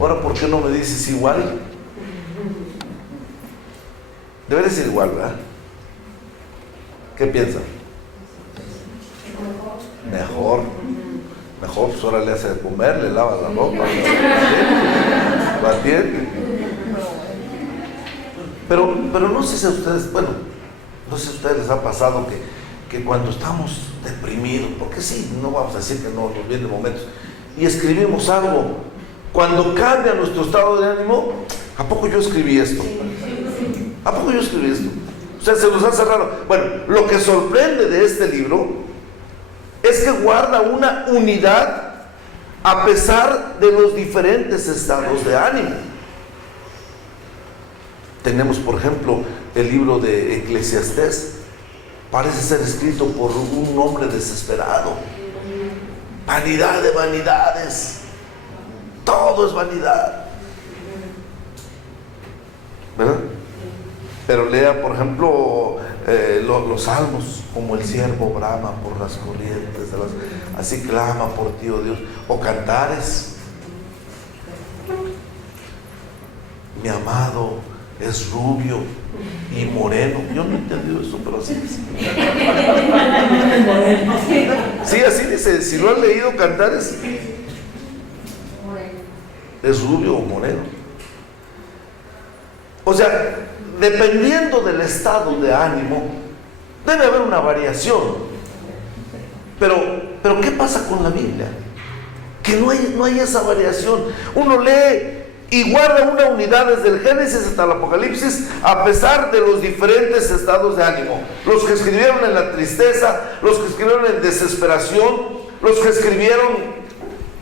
Ahora, ¿por qué no me dices igual? Debería ser igual, ¿verdad? ¿Qué piensan? Mejor, pues ahora le hace de comer, le lava la ropa, lo atiende. Pero no sé si a ustedes, no sé si a ustedes les ha pasado que cuando estamos deprimidos, porque sí, no vamos a decir que no nos vienen momentos, y escribimos algo, cuando cambia nuestro estado de ánimo, ¿a poco yo escribí esto? ¿A poco yo escribí esto? O sea, se nos hace raro. Bueno, lo que sorprende de este libro es que guarda una unidad a pesar de los diferentes estados de ánimo. Tenemos, por ejemplo, el libro de Eclesiastés. Parece ser escrito por un hombre desesperado. Vanidad de vanidades. Todo es vanidad. ¿Verdad? Pero lea, por ejemplo, los salmos, como el siervo brama por las corrientes de las, así clama por ti, oh Dios. O cantares, mi amado es rubio y moreno. Yo no he entendido eso, pero así dice. Sí, así dice. Si lo han leído, cantares, es rubio o moreno. O sea, dependiendo del estado de ánimo, debe haber una variación. Pero ¿qué pasa con la Biblia? Que no hay esa variación. Uno lee y guarda una unidad desde el Génesis hasta el Apocalipsis, a pesar de los diferentes estados de ánimo. Los que escribieron en la tristeza, los que escribieron en desesperación, los que escribieron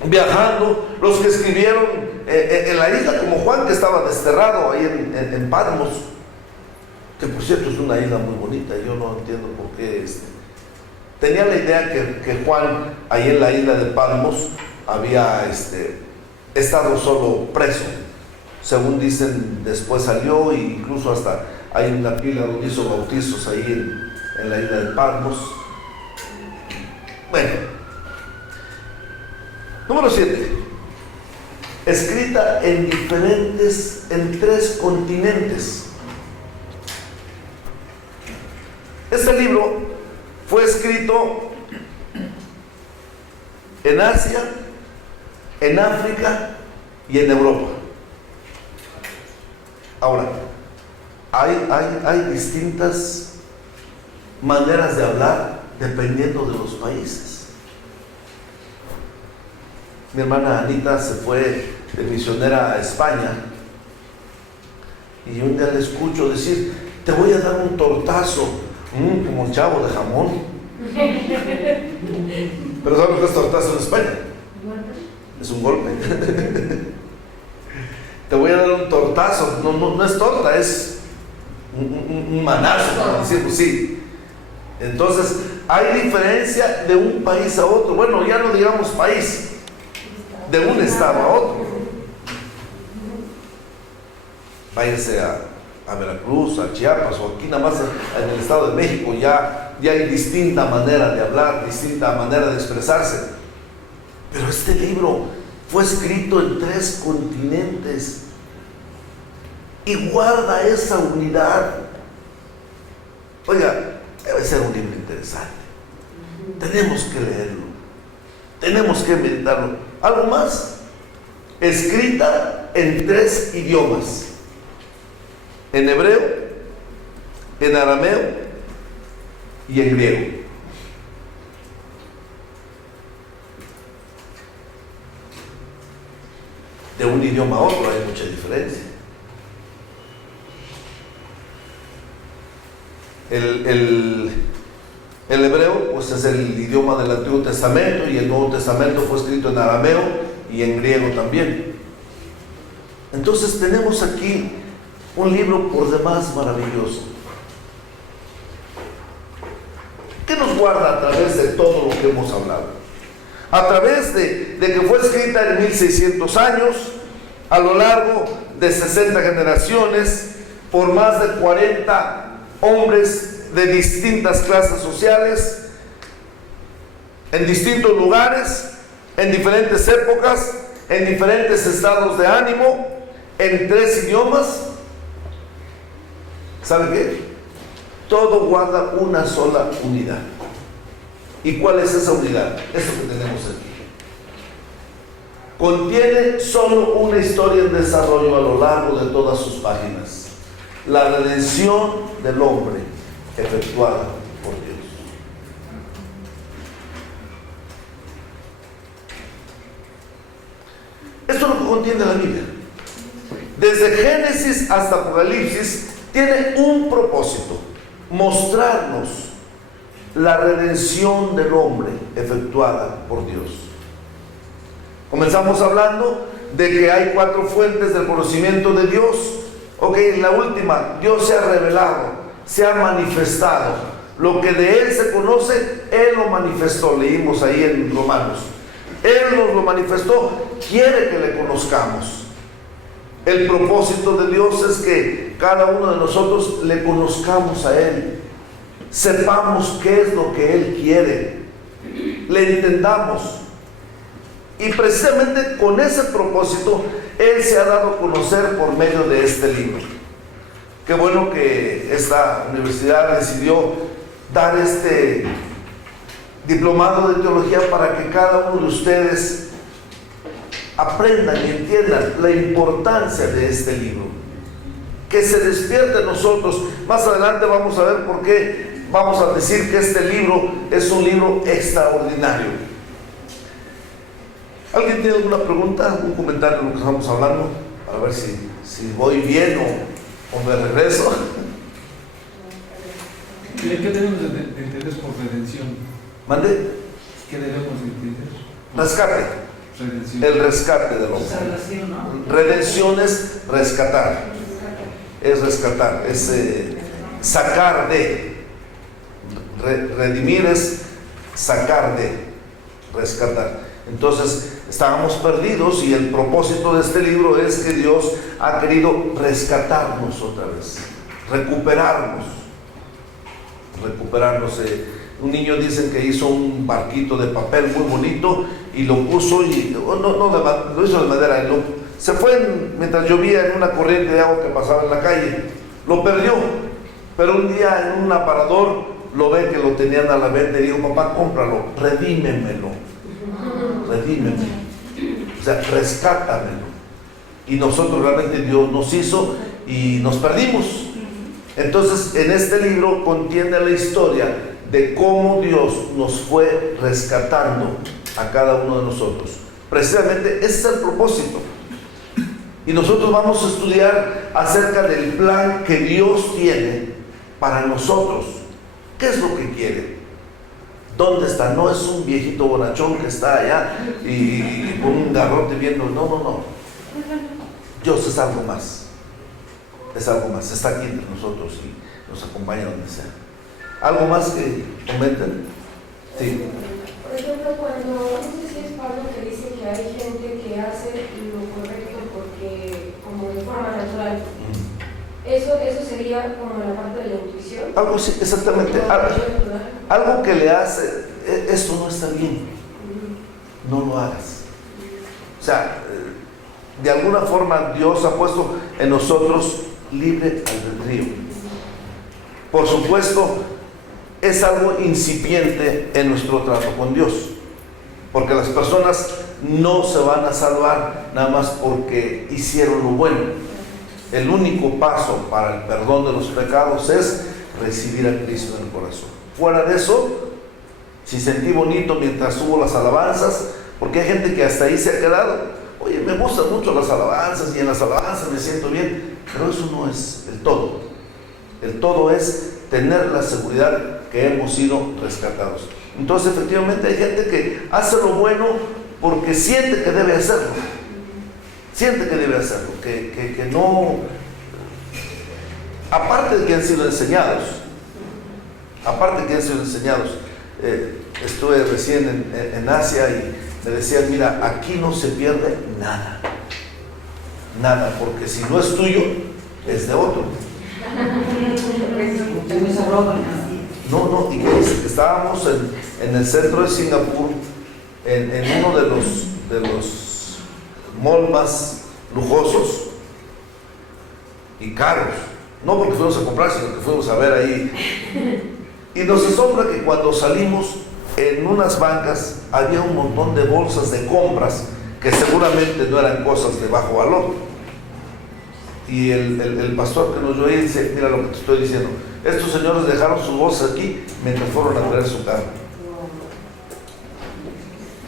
viajando, los que escribieron en la isla, como Juan, que estaba desterrado ahí en Patmos, que por cierto es una isla muy bonita. Yo no entiendo por qué tenía la idea que Juan ahí en la isla de Patmos había estado solo preso. Según dicen, después salió, e incluso hasta hay una pila donde hizo bautizos ahí en la isla de Patmos. Bueno, número 7, escrita en 3 continentes. Este libro fue escrito en Asia, en África y en Europa. Ahora, hay distintas maneras de hablar dependiendo de los países. Mi hermana Anita se fue de misionera a España y un día le escucho decir: te voy a dar un tortazo, como un chavo de jamón. Pero ¿sabes lo que es tortazo en España? Es un golpe. Te voy a dar un tortazo. No es torta, es un manazo, para decirlo así. Entonces, hay diferencia de un país a otro. Bueno, ya no digamos país, de un estado a otro. Váyase a Veracruz, a Chiapas, o aquí nada más en el Estado de México, ya hay distinta manera de hablar, distinta manera de expresarse. Pero este libro fue escrito en 3 continentes y guarda esa unidad. Oiga, debe ser un libro interesante. Tenemos que leerlo, tenemos que meditarlo. Algo más, escrita en 3 idiomas: en hebreo, en arameo y en griego. De un idioma a otro hay mucha diferencia. El hebreo pues es el idioma del Antiguo Testamento, y el Nuevo Testamento fue escrito en arameo y en griego también. Entonces tenemos aquí un libro por demás maravilloso, que nos guarda a través de todo lo que hemos hablado, a través de que fue escrita en 1600 años, a lo largo de 60 generaciones, por más de 40 hombres de distintas clases sociales, en distintos lugares, en diferentes épocas, en diferentes estados de ánimo, en 3 idiomas. ¿Sabe qué? Todo guarda una sola unidad. ¿Y cuál es esa unidad? Esto que tenemos aquí. Contiene solo una historia en desarrollo a lo largo de todas sus páginas: la redención del hombre efectuada por Dios. Esto es lo que contiene la Biblia. Desde Génesis hasta Apocalipsis tiene un propósito: mostrarnos la redención del hombre efectuada por Dios. Comenzamos hablando de que hay 4 fuentes del conocimiento de Dios. Ok, la última: Dios se ha revelado, se ha manifestado. Lo que de Él se conoce, Él lo manifestó. Leímos ahí en Romanos. Él nos lo manifestó, quiere que le conozcamos. El propósito de Dios es que cada uno de nosotros le conozcamos a Él. sepamos qué es lo que Él quiere, le entendamos. Y precisamente con ese propósito, Él se ha dado a conocer por medio de este libro. Qué bueno que esta universidad decidió dar este diplomado de teología para que cada uno de ustedes aprendan y entiendan la importancia de este libro. Que se despierte en nosotros. Más adelante vamos a ver por qué vamos a decir que este libro es un libro extraordinario. ¿Alguien tiene alguna pregunta, algún comentario de lo que estamos hablando? A ver si voy bien o me regreso. ¿Qué debemos de entender por redención? ¿Mande? ¿Qué debemos de entender? Rescate. Redención. El rescate del hombre. Salvación, ¿no? Redención es rescatar. Es rescatar, es sacar de. Redimir es sacar de, rescatar. Entonces, estábamos perdidos y el propósito de este libro es que Dios ha querido rescatarnos otra vez, recuperarnos. Un niño dicen que hizo un barquito de papel muy bonito y lo puso, lo hizo de madera, se fue mientras llovía en una corriente de agua que pasaba en la calle, lo perdió, pero un día en un aparador lo ve que lo tenían a la venta y dijo: papá, cómpralo, redímemelo, o sea, rescátamelo. Y nosotros realmente Dios nos hizo y nos perdimos. Entonces, en este libro contiene la historia de cómo Dios nos fue rescatando a cada uno de nosotros. Precisamente ese es el propósito. Y nosotros vamos a estudiar acerca del plan que Dios tiene para nosotros. ¿Qué es lo que quiere? ¿Dónde está? No es un viejito bonachón que está allá y con un garrote viendo. No. Dios es algo más. Es algo más. Está aquí entre nosotros y nos acompaña donde sea. ¿Algo más que comenten? Sí. Por ejemplo, cuando, no sé si es Pablo que dice que hay gente que hace lo correcto porque, como de forma natural, eso sería como la parte de la intuición. Algo sí, exactamente. Algo que le hace, esto no está bien, no lo hagas. O sea, de alguna forma Dios ha puesto en nosotros libre albedrío. Por supuesto, es algo incipiente en nuestro trato con Dios, porque las personas no se van a salvar nada más porque hicieron lo bueno. El único paso para el perdón de los pecados es recibir a Cristo en el corazón. Fuera de eso, si sentí bonito mientras hubo las alabanzas, porque hay gente que hasta ahí se ha quedado. Oye, me gustan mucho las alabanzas y en las alabanzas me siento bien, pero eso no es el todo. El todo es tener la seguridad que hemos sido rescatados. Entonces, efectivamente, hay gente que hace lo bueno porque siente que debe hacerlo. Que no, aparte de que han sido enseñados, estuve recién en Asia y me decían: mira, aquí no se pierde nada, porque si no es tuyo, es de otro. No, y que dice que estábamos en el centro de Singapur, en uno de los malls más lujosos y caros, no porque fuimos a comprar, sino que fuimos a ver ahí, y nos asombra que cuando salimos, en unas bancas había un montón de bolsas de compras que seguramente no eran cosas de bajo valor, y el pastor que nos oyó dice: mira lo que te estoy diciendo, estos señores dejaron sus bolsas aquí mientras fueron a traer su carro.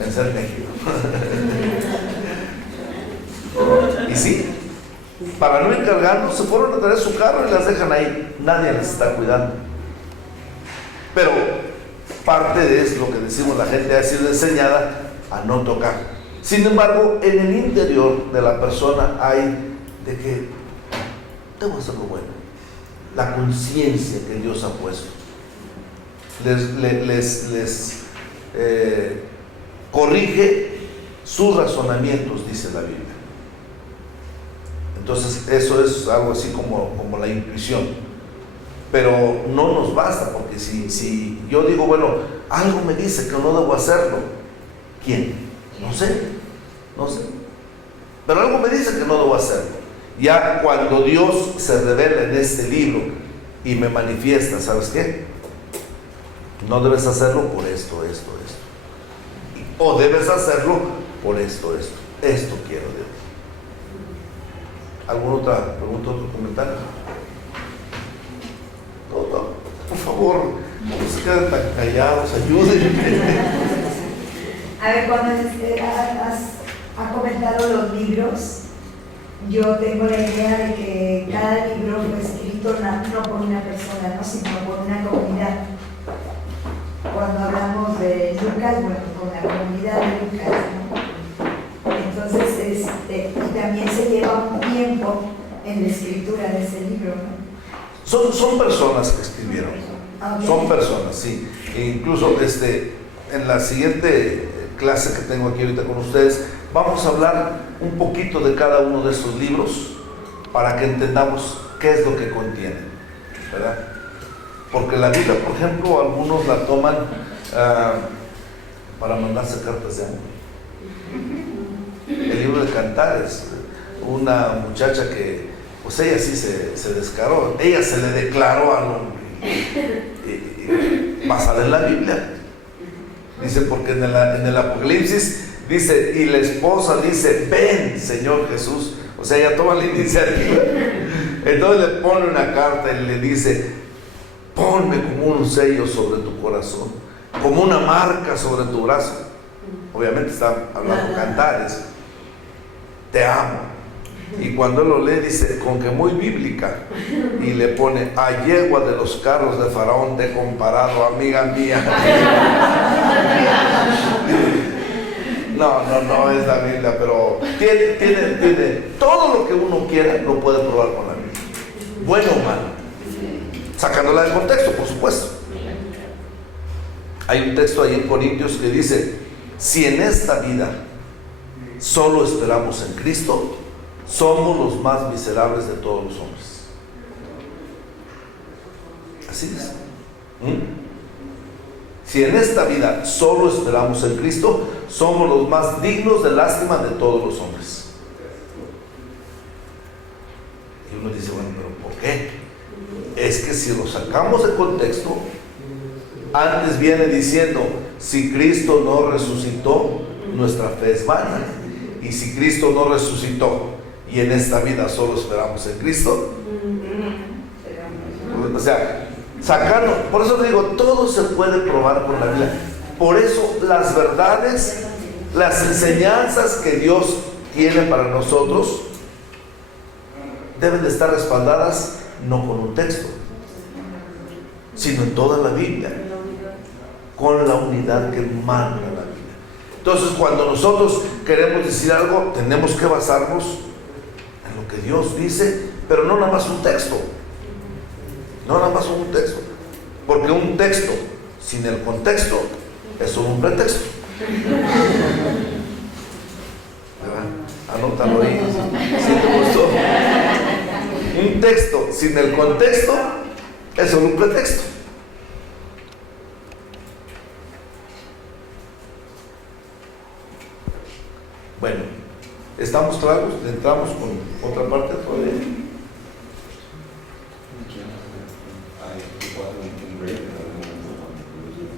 En San México. Y sí, para no encargarnos, se fueron a traer su carro y las dejan ahí. Nadie les está cuidando. Pero parte de eso, lo que decimos, la gente ha sido enseñada a no tocar. Sin embargo, en el interior de la persona hay de que debo hacer lo bueno. La conciencia que Dios ha puesto les corrige sus razonamientos, dice la Biblia. Entonces, eso es algo así como la intuición. pero no nos basta, porque si yo digo, bueno, algo me dice que no debo hacerlo, ¿quién? No sé, pero algo me dice que no debo hacerlo. Ya cuando Dios se revela en este libro y me manifiesta, ¿sabes qué? No debes hacerlo por esto. O debes hacerlo por esto. Esto quiero, Dios. ¿Alguna otra pregunta, otro comentario? No, por favor, no se queden tan callados, ayúdenme. A ver, cuando has comentado los libros, yo tengo la idea de que cada libro fue escrito no por una persona, ¿no? Sino por una comunidad. Cuando hablamos de Lucas, bueno, con la comunidad de Lucas, ¿no? Entonces, y también se lleva un tiempo en la escritura de ese libro, ¿no? Son personas que escribieron. Okay. Son personas, sí. E incluso en la siguiente clase que tengo aquí ahorita con ustedes, vamos a hablar un poquito de cada uno de estos libros para que entendamos qué es lo que contienen, ¿verdad? Porque la Biblia, por ejemplo, algunos la toman para mandarse cartas de amor. El libro de Cantares, una muchacha que, pues ella sí se descaró, ella se le declaró al hombre, basada en la Biblia. Dice, porque en el Apocalipsis dice, y la esposa dice, ven, Señor Jesús. O sea, ella toma la iniciativa. Entonces le pone una carta y le dice, ponme como un sello sobre tu corazón, como una marca sobre tu brazo. Obviamente está hablando Cantares. Te amo. Y cuando él lo lee dice, con que muy bíblica, y le pone, a yegua de los carros de Faraón te he comparado, amiga mía. No es la Biblia, pero tiene todo lo que uno quiera, lo puede probar con la Biblia, bueno o malo, sacándola del contexto, por supuesto. Hay un texto ahí en Corintios que dice, si en esta vida solo esperamos en Cristo, somos los más miserables de todos los hombres. Así es. Si en esta vida solo esperamos en Cristo, somos los más dignos de lástima de todos los hombres. Y uno dice, bueno, pero ¿por qué? Es que si lo sacamos de contexto, antes viene diciendo, si Cristo no resucitó, nuestra fe es vana. Y si Cristo no resucitó, y en esta vida solo esperamos en Cristo, o sea, sacarlo. Por eso digo, todo se puede probar con la Biblia. Por eso las verdades, las enseñanzas que Dios tiene para nosotros deben de estar respaldadas no con un texto, sino en toda la Biblia, con la unidad que manda la Biblia. Entonces, cuando nosotros queremos decir algo, tenemos que basarnos en lo que Dios dice, pero no nada más un texto. No nada más un texto. Porque un texto sin el contexto es solo un pretexto. Anótalo ahí. Si te gustó. Un texto sin el contexto es solo un pretexto. Bueno, ¿estamos claros? ¿Entramos con otra parte todavía?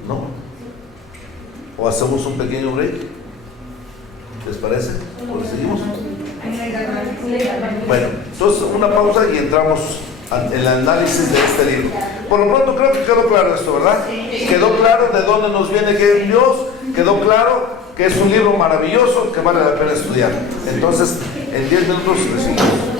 ¿No? ¿O hacemos un pequeño break? ¿Les parece? ¿O le seguimos? Bueno, entonces una pausa y entramos en el análisis de este libro. Por lo pronto creo que quedó claro esto, ¿verdad? Quedó claro de dónde nos viene que es Dios, quedó claro que es un libro maravilloso que vale la pena estudiar. Entonces, en 10 minutos le seguimos.